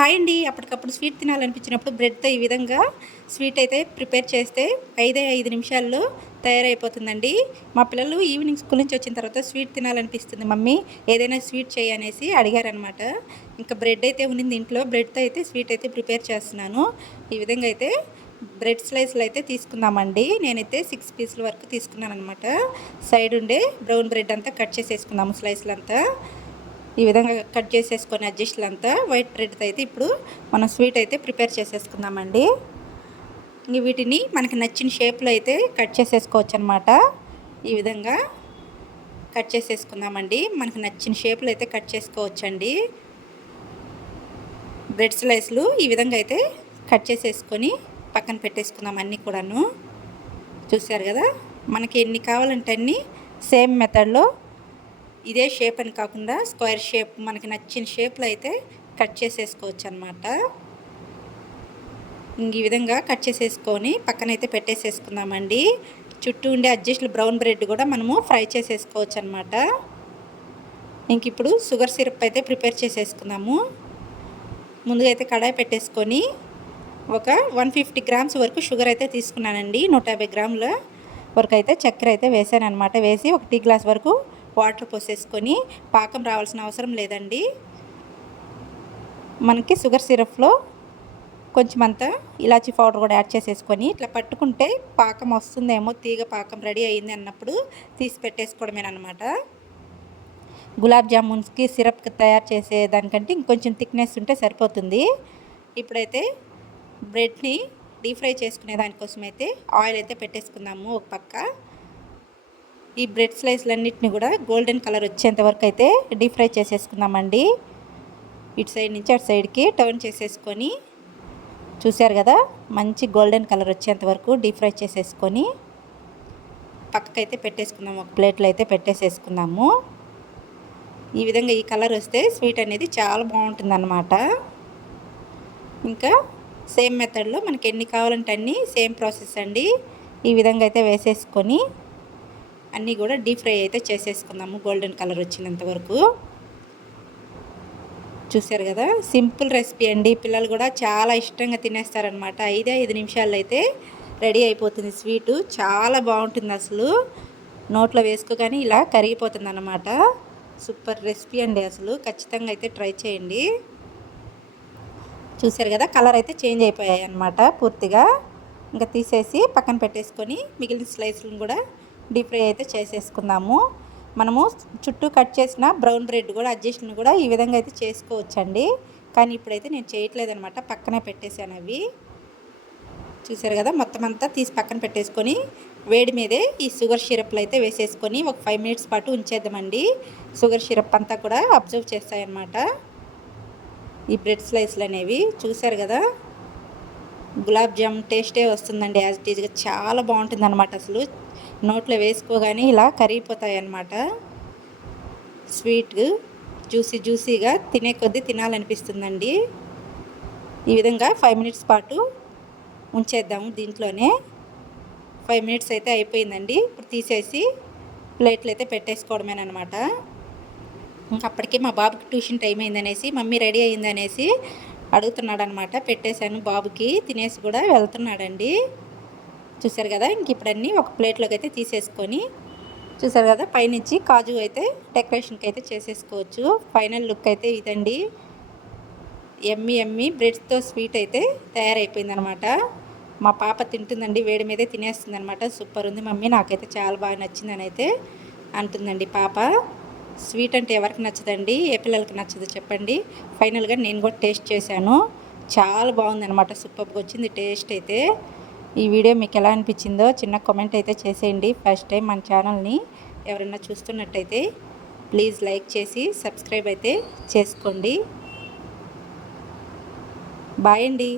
Hi అండి. అప్పటికప్పుడు sweet తినాలనిపించినప్పుడు బ్రెడ్తో ఈ విధంగా స్వీట్ అయితే ప్రిపేర్ చేస్తే ఐదే ఐదు నిమిషాల్లో తయారైపోతుందండి. మా పిల్లలు ఈవినింగ్ స్కూల్ నుంచి వచ్చిన తర్వాత స్వీట్ తినాలనిపిస్తుంది మమ్మీ. ఏదైనా స్వీట్ చేయనేసి అడిగారనమాట ఇంకా బ్రెడ్ అయితే ఉన్నింది ఇంట్లో. బ్రెడ్తో అయితే స్వీట్ అయితే ప్రిపేర్ చేస్తున్నాను. ఈ విధంగా అయితే బ్రెడ్ స్లైస్లు అయితే తీసుకుందామండి. నేనైతే సిక్స్ పీసుల వరకు తీసుకున్నాను అనమాట సైడ్ ఉండే బ్రౌన్ బ్రెడ్ అంతా కట్ చేసేసుకుందాము స్లైస్లు అంతా ఈ విధంగా కట్ చేసేసుకొని అడ్జస్ట్లు అంతా వైట్ బ్రెడ్తో అయితే ఇప్పుడు మనం స్వీట్ అయితే ప్రిపేర్ చేసేసుకుందామండి. వీటిని మనకి నచ్చిన షేప్లో అయితే కట్ చేసేసుకోవచ్చు అనమాట ఈ విధంగా కట్ చేసేసుకుందామండి. మనకు నచ్చిన షేప్లో అయితే కట్ చేసుకోవచ్చండి. బ్రెడ్ స్లైస్లు ఈ విధంగా అయితే కట్ చేసేసుకొని పక్కన పెట్టేసుకుందాం అన్నీ కూడాను. చూసారు కదా? మనకి ఎన్ని కావాలంటే అన్ని సేమ్ మెథడ్లో ఇదే షేప్ అని కాకుండా స్క్వేర్ షేప్ మనకి నచ్చిన షేప్లో అయితే కట్ చేసేసుకోవచ్చు అనమాట ఇంక ఈ విధంగా కట్ చేసేసుకొని పక్కనైతే పెట్టేసేసుకుందామండి. చుట్టూ ఉండే అడ్జస్ట్ బ్రౌన్ బ్రెడ్ కూడా మనము ఫ్రై చేసేసుకోవచ్చు అనమాట ఇంక ఇప్పుడు షుగర్ సిరప్ అయితే ప్రిపేర్ చేసేసుకుందాము. ముందుగా అయితే కడాయి పెట్టేసుకొని ఒక వన్ ఫిఫ్టీ గ్రామ్స్ వరకు షుగర్ అయితే తీసుకున్నానండి. నూట యాభై గ్రాముల వరకు అయితే చక్కెర అయితే వేసాను అనమాట వేసి ఒక టీ గ్లాస్ వరకు వాటర్ పోసేసుకొని పాకం రావాల్సిన అవసరం లేదండి. మనకి షుగర్ సిరప్లో కొంచెం అంతా ఇలాచీ పౌడర్ కూడా యాడ్ చేసేసుకొని ఇట్లా పట్టుకుంటే పాకం వస్తుందేమో తీగ పాకం రెడీ అయింది అన్నప్పుడు తీసి పెట్టేసుకోవడమేనమాట గులాబ్ జామున్స్కి సిరప్ తయారు చేసే దానికంటే ఇంకొంచెం థిక్నెస్ ఉంటే సరిపోతుంది. ఇప్పుడైతే బ్రెడ్ని డీప్ ఫ్రై చేసుకునే దానికోసం అయితే ఆయిల్ అయితే పెట్టేసుకుందాము ఒక పక్క. ఈ బ్రెడ్ స్లైస్లన్నిటిని కూడా గోల్డెన్ కలర్ వచ్చేంత వరకు అయితే డీప్ ఫ్రై చేసేసుకుందామండి. ఇటు సైడ్ నుంచి అటు సైడ్కి టర్న్ చేసేసుకొని చూశారు కదా మంచి గోల్డెన్ కలర్ వచ్చేంత వరకు డీప్ ఫ్రై చేసేసుకొని పక్కకైతే పెట్టేసుకుందాం ఒక ప్లేట్లో అయితే పెట్టేసేసుకుందాము. ఈ విధంగా ఈ కలర్ వస్తే స్వీట్ అనేది చాలా బాగుంటుంది అన్నమాట ఇంకా సేమ్ మెథడ్లో మనకి ఎన్ని కావాలంటే అన్నీ సేమ్ ప్రాసెస్ అండి. ఈ విధంగా అయితే వేసేసుకొని అన్నీ కూడా డీప్ ఫ్రై అయితే చేసేసుకుందాము. గోల్డెన్ కలర్ వచ్చినంత వరకు. చూసారు కదా? సింపుల్ రెసిపీ అండి. పిల్లలు కూడా చాలా ఇష్టంగా తినేస్తారనమాట ఐదే ఐదు నిమిషాల్లో అయితే రెడీ అయిపోతుంది. స్వీటు చాలా బాగుంటుంది అసలు. నోట్లో వేసుకోగానే ఇలా కరిగిపోతుంది అనమాట సూపర్ రెసిపీ అండి అసలు. ఖచ్చితంగా అయితే ట్రై చేయండి. చూసారు కదా? కలర్ అయితే చేంజ్ అయిపోయాయి అనమాట పూర్తిగా. ఇంకా తీసేసి పక్కన పెట్టేసుకొని మిగిలిన స్లైస్లను కూడా డీప్ ఫ్రై అయితే చేసేసుకుందాము. మనము చుట్టూ కట్ చేసిన బ్రౌన్ బ్రెడ్ కూడా అడ్జస్ట్ని కూడా ఈ విధంగా అయితే చేసుకోవచ్చండి. కానీ ఇప్పుడైతే నేను చేయట్లేదు అనమాట పక్కనే పెట్టేశాను అవి. చూసారు కదా మొత్తం అంతా తీసి పక్కన పెట్టేసుకొని వేడి మీదే ఈ షుగర్ సిరప్లు అయితే వేసేసుకొని ఒక ఫైవ్ మినిట్స్ పాటు ఉంచేద్దామండి. షుగర్ సిరప్ అంతా కూడా అబ్జర్వ్ చేస్తాయన్నమాట. ఈ బ్రెడ్ స్లైస్లు అనేవి చూసారు కదా? గులాబ్ జామ్ టేస్టే వస్తుందండి యాజ్ ఇట్ ఈజ్గా. చాలా బాగుంటుంది అనమాట అసలు. నోట్లో వేసుకోగానే ఇలా కరిగిపోతాయి అన్నమాట స్వీట్ జ్యూసీ జ్యూసీగా తినే కొద్దీ తినాలనిపిస్తుందండి. ఈ విధంగా ఫైవ్ మినిట్స్ పాటు ఉంచేద్దాము దీంట్లోనే. ఫైవ్ మినిట్స్ అయితే అయిపోయిందండి. ఇప్పుడు తీసేసి ప్లేట్లు అయితే పెట్టేసుకోవడమేనమాట ఇంకా అప్పటికే మా బాబుకి ట్యూషన్ టైం అయిందనేసి మమ్మీ రెడీ అయిందనేసి అడుగుతున్నాడనమాట పెట్టేశాను బాబుకి తినేసి కూడా వెళ్తున్నాడండి. చూసారు కదా? ఇంక ఇప్పుడు అన్నీ ఒక ప్లేట్లోకి అయితే తీసేసుకొని చూసారు కదా? పైనుంచి కాజు అయితే డెకరేషన్కి అయితే చేసేసుకోవచ్చు. ఫైనల్ లుక్ అయితే ఇదండి. ఎమ్మి ఎమ్మి బ్రెడ్స్తో స్వీట్ అయితే తయారైపోయిందనమాట. మా పాప తింటుందండి వేడి మీదే తినేస్తుంది అనమాట సూపర్ ఉంది మమ్మీ నాకైతే చాలా బాగా నచ్చిందని అయితే అంటుందండి పాప. స్వీట్ అంటే ఎవరికి నచ్చదండి ఏ పిల్లలకి నచ్చదు చెప్పండి. ఫైనల్గా నేను కూడా టేస్ట్ చేశాను. చాలా బాగుంది అనమాట సూపర్గా వచ్చింది టేస్ట్ అయితే. ఈ వీడియో మీకు ఎలా అనిపించిందో చిన్న కామెంట్ అయితే చేసేయండి. ఫస్ట్ టైం మన ఛానల్ని ఎవరైనా చూస్తున్నట్టయితే ప్లీజ్ లైక్ చేసి సబ్స్క్రైబ్ అయితే చేసుకోండి. బాయ్ అండి.